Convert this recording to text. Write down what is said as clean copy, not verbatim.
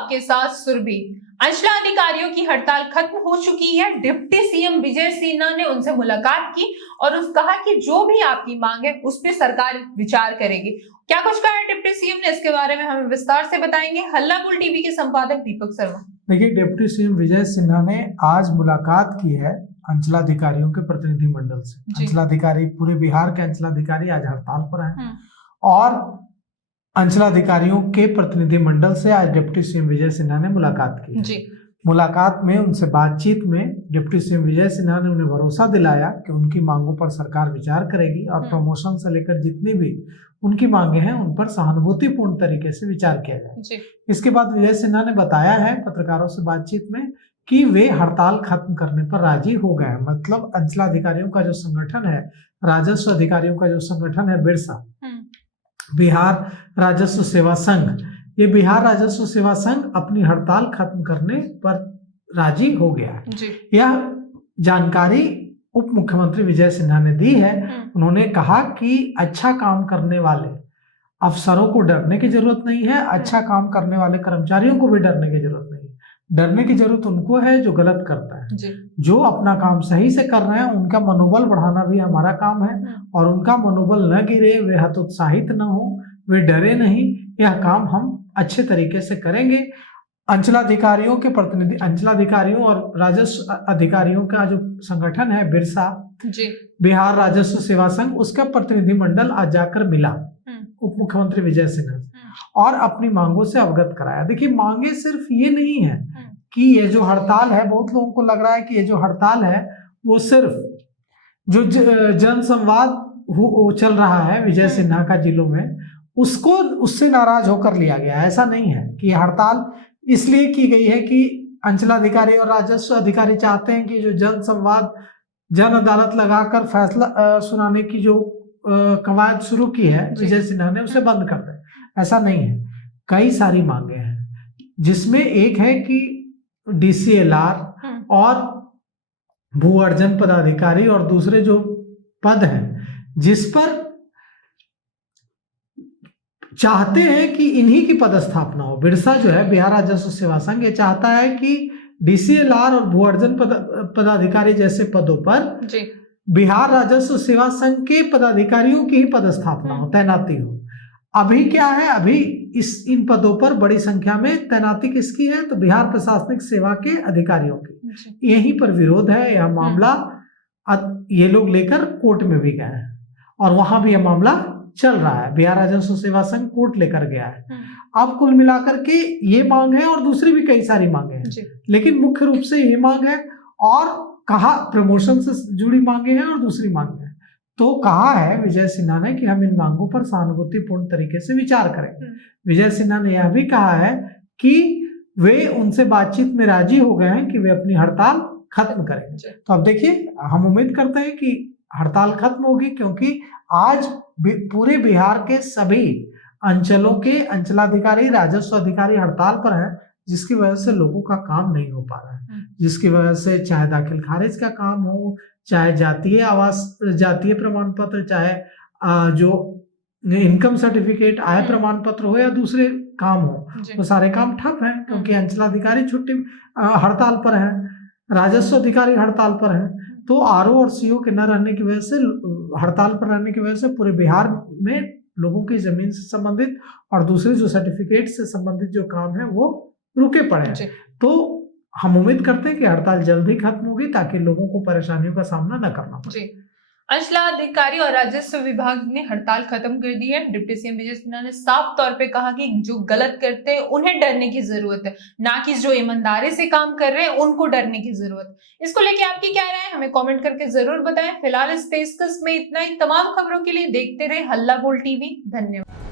आपके साथ सुरभि। अंचला अधिकारियों की हड़ताल खत्म हो चुकी है। डिप्टी सीएम विजय सिन्हा ने उनसे मुलाकात की और कहा कि जो भी आपकी मांग है उस पर सरकार विचार करेगी। क्या कुछ कहा है डिप्टी सीएम ने, इसके बारे में हमें विस्तार से बताएंगे हल्ला बोल टीवी के संपादक दीपक शर्मा। देखिए, डिप्टी सीएम विजय सिन्हा ने आज मुलाकात की है अंचलाधिकारियों के प्रतिनिधि मंडल से। अंचलाधिकारी, पूरे बिहार के अंचलाधिकारी आज हड़ताल पर हैं और अंचलाधिकारियों के प्रतिनिधि मंडल से आज डिप्टी सीएम विजय सिन्हा ने मुलाकात की। मुलाकात में उनसे बातचीत में डिप्टी सीएम विजय सिन्हा ने उन्हें भरोसा दिलाया कि उनकी मांगों पर सरकार विचार करेगी और प्रमोशन से लेकर जितनी भी उनकी मांगे हैं उन पर सहानुभूतिपूर्ण तरीके से विचार किया जाए। इसके बाद विजय सिन्हा ने बताया है पत्रकारों से बातचीत में कि वे हड़ताल खत्म करने पर राजी हो गए हैं। मतलब अंचलाधिकारियों का जो संगठन है, राजस्व अधिकारियों का जो संगठन है बिरसा, बिहार राजस्व सेवा संघ, ये बिहार राजस्व सेवा संघ अपनी हड़ताल खत्म करने पर राजी हो गया है। यह जानकारी उप मुख्यमंत्री विजय सिन्हा ने दी है। उन्होंने कहा कि अच्छा काम करने वाले अफसरों को डरने की जरूरत नहीं है, अच्छा काम करने वाले कर्मचारियों को भी डरने की जरूरत नहीं है। डरने की जरूरत उनको है जो गलत करता है। जो अपना काम सही से कर रहे हैं उनका मनोबल बढ़ाना भी हमारा काम है और उनका मनोबल न गिरे, वे हतोत्साहित न हो, वे डरे नहीं। यह काम हम अच्छे तरीके से करेंगे। अंचलाधिकारियों के प्रतिनिधि, अंचलाधिकारियों और राजस्व अधिकारियों का जो संगठन है बिरसा, बिहार राजस्व सेवा संघ, उसका प्रतिनिधि मंडल आज जाकर मिला उप मुख्यमंत्री विजय सिन्हा और अपनी मांगों से अवगत कराया। देखिए, मांगे सिर्फ ये नहीं है कि ये जो हड़ताल है, बहुत लोगों को लग रहा है कि ये जो हड़ताल है वो सिर्फ जो जन संवाद चल रहा है विजय सिन्हा का जिलों में, उसको उससे नाराज होकर लिया गया। ऐसा नहीं है कि हड़ताल इसलिए की गई है कि अंचलाधिकारी और राजस्व अधिकारी चाहते हैं कि जो जन संवाद, जन अदालत लगाकर फैसला सुनाने की जो कवायद शुरू की है विजय सिन्हा ने, उसे बंद कर दे। ऐसा नहीं है। कई सारी मांगे हैं जिसमें एक है कि डीसीएलआर और भू अर्जन पदाधिकारी और दूसरे जो पद हैं जिस पर चाहते हैं कि इन्हीं की पदस्थापना हो। बिरसा जो है, बिहार राजस्व सेवा संघ, ये चाहता है कि डीसीएलआर और भू अर्जन पदाधिकारी जैसे पदों पर बिहार राजस्व सेवा संघ के पदाधिकारियों की ही पदस्थापना हो, तैनाती हो। अभी क्या है, अभी इन पदों पर बड़ी संख्या में तैनाती किसकी है, तो बिहार प्रशासनिक सेवा के अधिकारियों की। यहीं पर विरोध है। यह मामला ये लोग लेकर कोर्ट में भी गए हैं और वहां भी यह मामला चल रहा है। बिहार राजस्व सेवा संघ कोर्ट लेकर गया है। अब कुल मिलाकर के ये मांग है और दूसरी भी कई सारी मांगे हैं, लेकिन मुख्य रूप से ये मांग है और कहा प्रमोशन से जुड़ी मांगे हैं और दूसरी मांगे हैं। तो कहा है विजय सिन्हा ने कि हम इन मांगों पर सहानुभूतिपूर्ण तरीके से विचार करेंगे। विजय सिन्हा ने यह भी कहा है कि वे उनसे बातचीत में राजी हो गए हैं कि वे अपनी हड़ताल खत्म करेंगे। तो अब देखिए, हम उम्मीद करते हैं कि हड़ताल खत्म होगी, क्योंकि आज पूरे बिहार के सभी अंचलों के अंचलाधिकारी, राजस्व अधिकारी हड़ताल पर हैं, जिसकी वजह से लोगों का काम नहीं हो पा रहा है। जिसकी वजह से चाहे दाखिल खारिज का काम हो, चाहे जातीय आवास, जातीय प्रमाण पत्र, चाहे जो इनकम सर्टिफिकेट, आय प्रमाण पत्र हो या दूसरे काम हो, तो सारे काम ठप हैं क्योंकि अंचलाधिकारी छुट्टी हड़ताल पर हैं, राजस्व अधिकारी हड़ताल पर हैं। तो आरओ और सीओ के न रहने की वजह से, हड़ताल पर रहने की वजह से पूरे बिहार में लोगों की जमीन से संबंधित और दूसरे जो सर्टिफिकेट से संबंधित जो काम है वो रुके पड़े हैं। तो हम उम्मीद करते हैं कि हड़ताल जल्द ही खत्म होगी ताकि लोगों को परेशानियों का सामना न करना पड़े। अंचला अधिकारी और राजस्व विभाग ने हड़ताल खत्म कर दी है। डिप्टी सीएम विजय सिन्हा ने साफ तौर पे कहा कि जो गलत करते हैं उन्हें डरने की जरूरत है, ना कि जो ईमानदारी से काम कर रहे हैं उनको डरने की जरूरत है। इसको लेके आपकी क्या राय है, हमें कमेंट करके जरूर बताएं। फिलहाल इस पेशकश में इतना ही। तमाम खबरों के लिए देखते रहे हल्ला बोल टीवी। धन्यवाद।